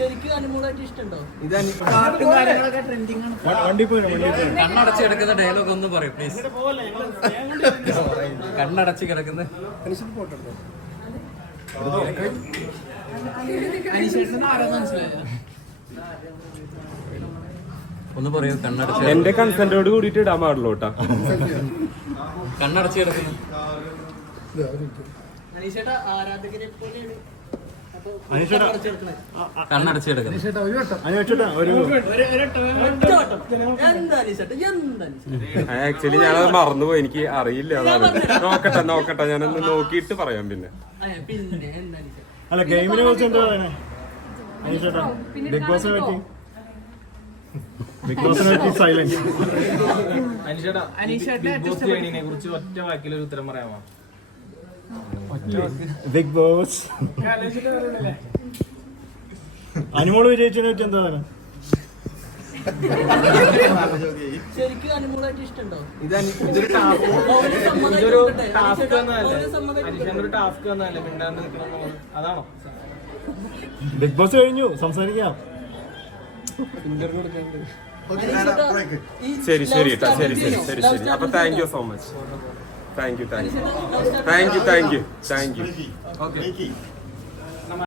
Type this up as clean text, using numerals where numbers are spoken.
ശരിക്കും അനുമോളായിട്ട് ഇഷ്ടമുണ്ടോ? കണ്ണടച്ച് കിടക്കുന്ന ഡയലോഗ് ഒന്ന് പറയൂ പ്ലീസ്. കണ്ണടച്ച് കിടക്കുന്ന ഒന്ന് പറയൂ. കണ്ണടച്ച് എന്റെ കൺസെന്റോട് കൂടിയിട്ട് ഇടാൻ പാടുള്ളൂ കേട്ടാ. കണ്ണടച്ച് കിടക്കുന്നു. അനീഷേട്ടാ ആരാധകരെ പോലെയാണ്. കണ്ണടച്ച് കിടക്കുന്നു. ആക്ച്വലി ഞാനത് മറന്നുപോയി, എനിക്ക് അറിയില്ല. അതാണ് നോക്കട്ടെ ഞാനൊന്ന് നോക്കിയിട്ട് പറയാം. പിന്നെ അല്ല, ഗെയിമിനെ കുറിച്ച് എന്താ പറയണേ അനീഷേട്ടാ? ബിഗ് ബോസിനെ പറ്റി സൈലൻസ്. അനീഷേട്ടനെ കുറിച്ച് ഒറ്റ വാക്കിലൊരു ഉത്തരം പറയാമോ? Bigg Boss. അനുമോള് വിജയിച്ചതിനെ പറ്റി എന്താ പറയുക? ശരിക്കും അനുമോളായിട്ട് ഇഷ്ടമുണ്ടോ? ഇതൊരു ടാസ്ക് തന്നല്ലേ മിണ്ടാണ്ട് നിൽക്കണം, അതാണോ? ബിഗ് ബോസ് കഴിഞ്ഞു, സംസാരിക്കാം. ശരി അപ്പൊ thank you so much. Thank you. Okay.